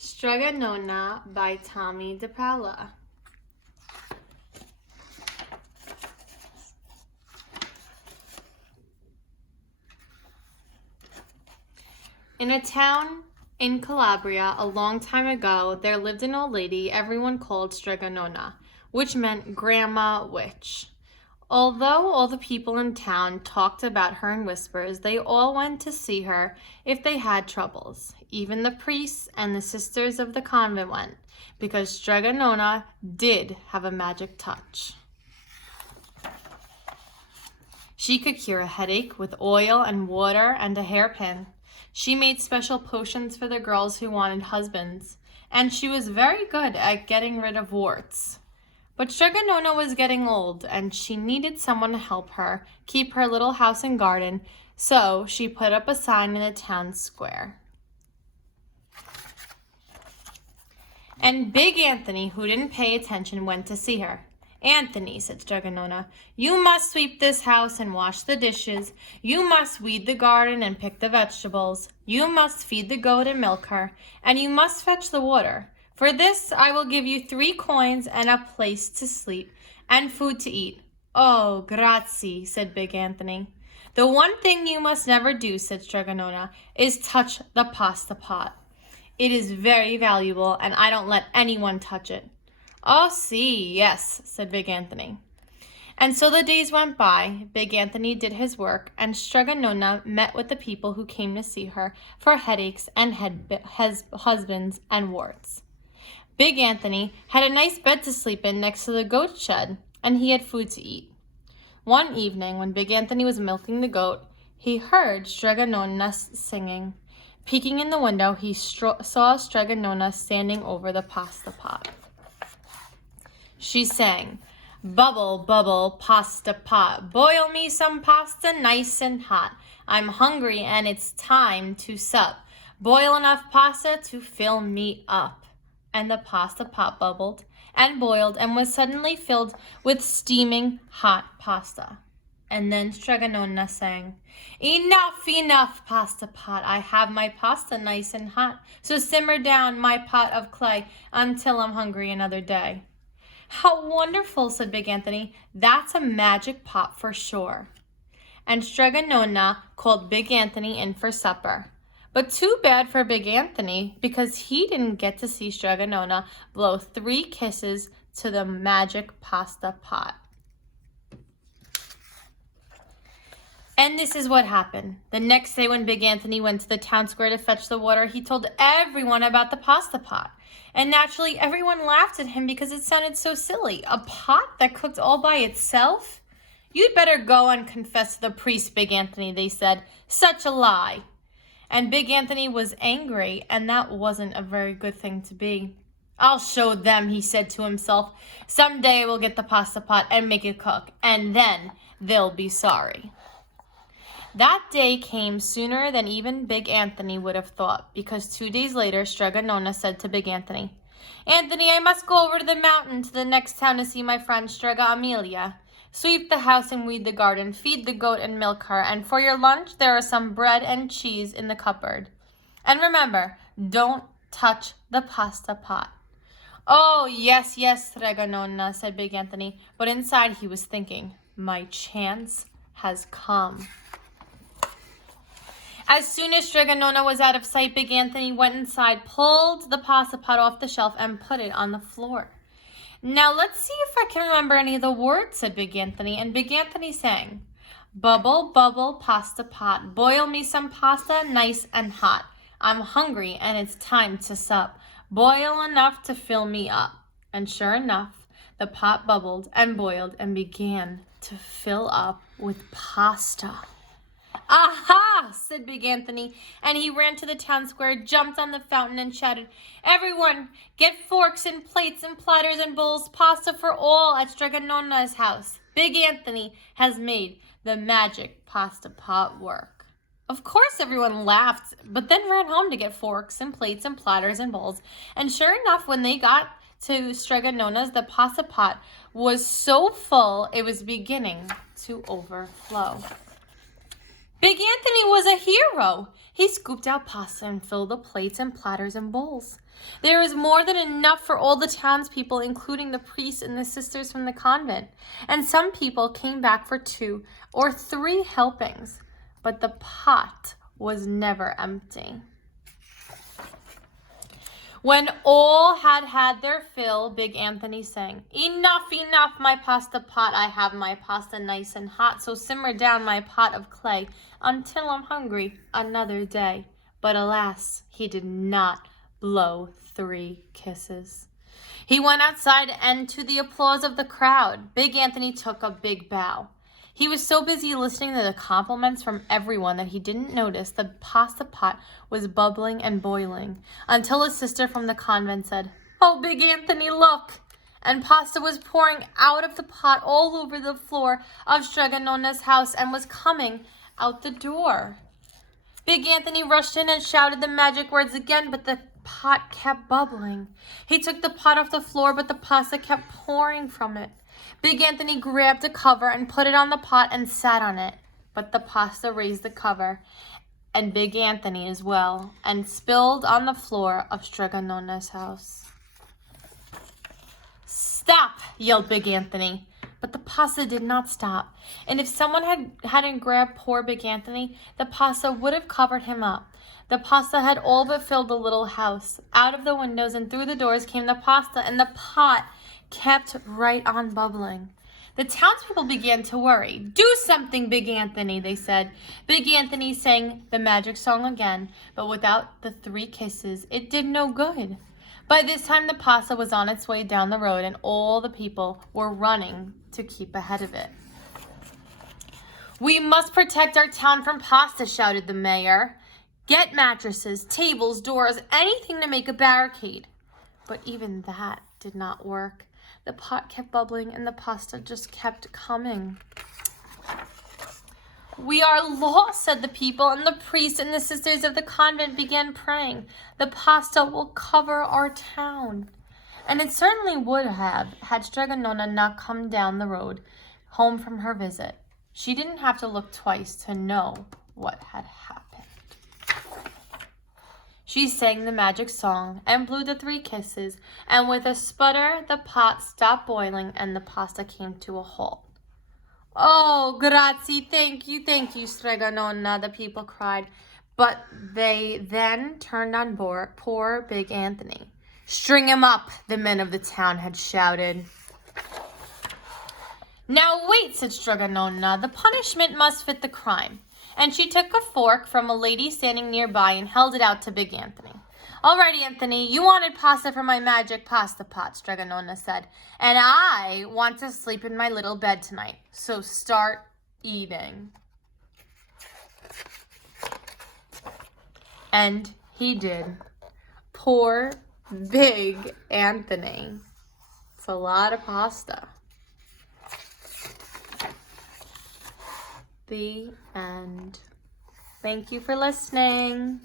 Strega Nona by Tommy DePaola. In a town in Calabria a long time ago, there lived an old lady everyone called Strega Nona, which meant Grandma Witch. Although all the people in town talked about her in whispers, they all went to see her if they had troubles. Even the priests and the sisters of the convent went, because Strega Nona did have a magic touch. She could cure a headache with oil and water and a hairpin. She made special potions for the girls who wanted husbands, and she was very good at getting rid of warts. But Strega Nona was getting old, and she needed someone to help her keep her little house and garden, so she put up a sign in the town square. And Big Anthony, who didn't pay attention, went to see her. "Anthony," said Strega Nona, "you must sweep this house and wash the dishes. You must weed the garden and pick the vegetables. You must feed the goat and milk her, and you must fetch the water. For this I will give you 3 coins and a place to sleep and food to eat." "Oh, grazie," said Big Anthony. "The one thing you must never do," said Strega Nona, "is touch the pasta pot. It is very valuable, and I don't let anyone touch it." "Oh, see, yes," said Big Anthony. And so the days went by. Big Anthony did his work, and Strega Nona met with the people who came to see her for headaches and husbands and warts. Big Anthony had a nice bed to sleep in next to the goat shed, and he had food to eat. One evening, when Big Anthony was milking the goat, he heard Strega Nona singing. Peeking in the window, he saw Strega Nona standing over the pasta pot. She sang, "Bubble, bubble, pasta pot, boil me some pasta nice and hot. I'm hungry and it's time to sup. Boil enough pasta to fill me up." And the pasta pot bubbled and boiled and was suddenly filled with steaming hot pasta. And then Strega Nona sang, "Enough, enough, pasta pot. I have my pasta nice and hot. So simmer down my pot of clay until I'm hungry another day." "How wonderful," said Big Anthony. "That's a magic pot for sure." And Strega Nona called Big Anthony in for supper. But too bad for Big Anthony, because he didn't get to see Strega Nona blow 3 kisses to the magic pasta pot. And this is what happened. The next day when Big Anthony went to the town square to fetch the water, he told everyone about the pasta pot. And naturally, everyone laughed at him because it sounded so silly. A pot that cooked all by itself? "You'd better go and confess to the priest, Big Anthony," they said. "Such a lie." And Big Anthony was angry, and that wasn't a very good thing to be. "I'll show them," he said to himself. "Someday we'll get the pasta pot and make it cook, and then they'll be sorry." That day came sooner than even Big Anthony would have thought, because 2 days later, Strega Nona said to Big Anthony, "Anthony, I must go over to the mountain to the next town to see my friend Strega Amelia. Sweep the house and weed the garden, feed the goat and milk her, and for your lunch there are some bread and cheese in the cupboard. And remember, don't touch the pasta pot." "Oh, yes, yes, Strega Nona," said Big Anthony, but inside he was thinking, "My chance has come." As soon as Strega Nona was out of sight, Big Anthony went inside, pulled the pasta pot off the shelf, and put it on the floor. "Now let's see if I can remember any of the words," said Big Anthony, and Big Anthony sang, "Bubble, bubble, pasta pot, boil me some pasta nice and hot. I'm hungry and it's time to sup. Boil enough to fill me up." And sure enough, the pot bubbled and boiled and began to fill up with pasta. "Aha!" said Big Anthony, and he ran to the town square, jumped on the fountain, and shouted, "Everyone, get forks and plates and platters and bowls, pasta for all at Strega Nona's house. Big Anthony has made the magic pasta pot work." Of course everyone laughed, but then ran home to get forks and plates and platters and bowls. And sure enough, when they got to Strega Nona's, the pasta pot was so full it was beginning to overflow. Big Anthony was a hero. He scooped out pasta and filled the plates and platters and bowls. There was more than enough for all the townspeople, including the priests and the sisters from the convent. And some people came back for 2 or 3 helpings, but the pot was never empty. When all had had their fill, Big Anthony sang, "Enough, enough, my pasta pot. I have my pasta nice and hot, so simmer down my pot of clay until I'm hungry another day." But alas, he did not blow 3 kisses. He went outside, and to the applause of the crowd, Big Anthony took a big bow. He was so busy listening to the compliments from everyone that he didn't notice the pasta pot was bubbling and boiling, until a sister from the convent said, "Oh, Big Anthony, look!" And pasta was pouring out of the pot all over the floor of Strega Nona's house and was coming out the door. Big Anthony rushed in and shouted the magic words again, but the pot kept bubbling. He took the pot off the floor, but the pasta kept pouring from it. Big Anthony grabbed a cover and put it on the pot and sat on it, but the pasta raised the cover, and Big Anthony as well, and spilled on the floor of Strega Nona's house. "Stop!" yelled Big Anthony. But the pasta did not stop, and if someone hadn't grabbed poor Big Anthony, the pasta would have covered him up. The pasta had all but filled the little house. Out of the windows and through the doors came the pasta, and the pot kept right on bubbling. The townspeople began to worry. "Do something, Big Anthony," they said. Big Anthony sang the magic song again, but without the 3 kisses, it did no good. By this time, the pasta was on its way down the road, and all the people were running to keep ahead of it. "We must protect our town from pasta," shouted the mayor. "Get mattresses, tables, doors, anything to make a barricade." But even that did not work. The pot kept bubbling, and the pasta just kept coming. "We are lost," said the people, and the priests and the sisters of the convent began praying. "The pasta will cover our town." And it certainly would have, had Strega Nona not come down the road home from her visit. She didn't have to look twice to know what had happened. She sang the magic song and blew the 3 kisses, and with a sputter, the pot stopped boiling and the pasta came to a halt. "Oh, grazie, thank you, Strega Nona," the people cried. But they then turned on poor Big Anthony. "String him up," the men of the town had shouted. "Now wait," said Strega Nona, "the punishment must fit the crime." And she took a fork from a lady standing nearby and held it out to Big Anthony. "All right, Anthony, you wanted pasta from my magic pasta pot," Strega Nona said. "And I want to sleep in my little bed tonight. So start eating." And he did. Poor Big Anthony. It's a lot of pasta. The end. Thank you for listening.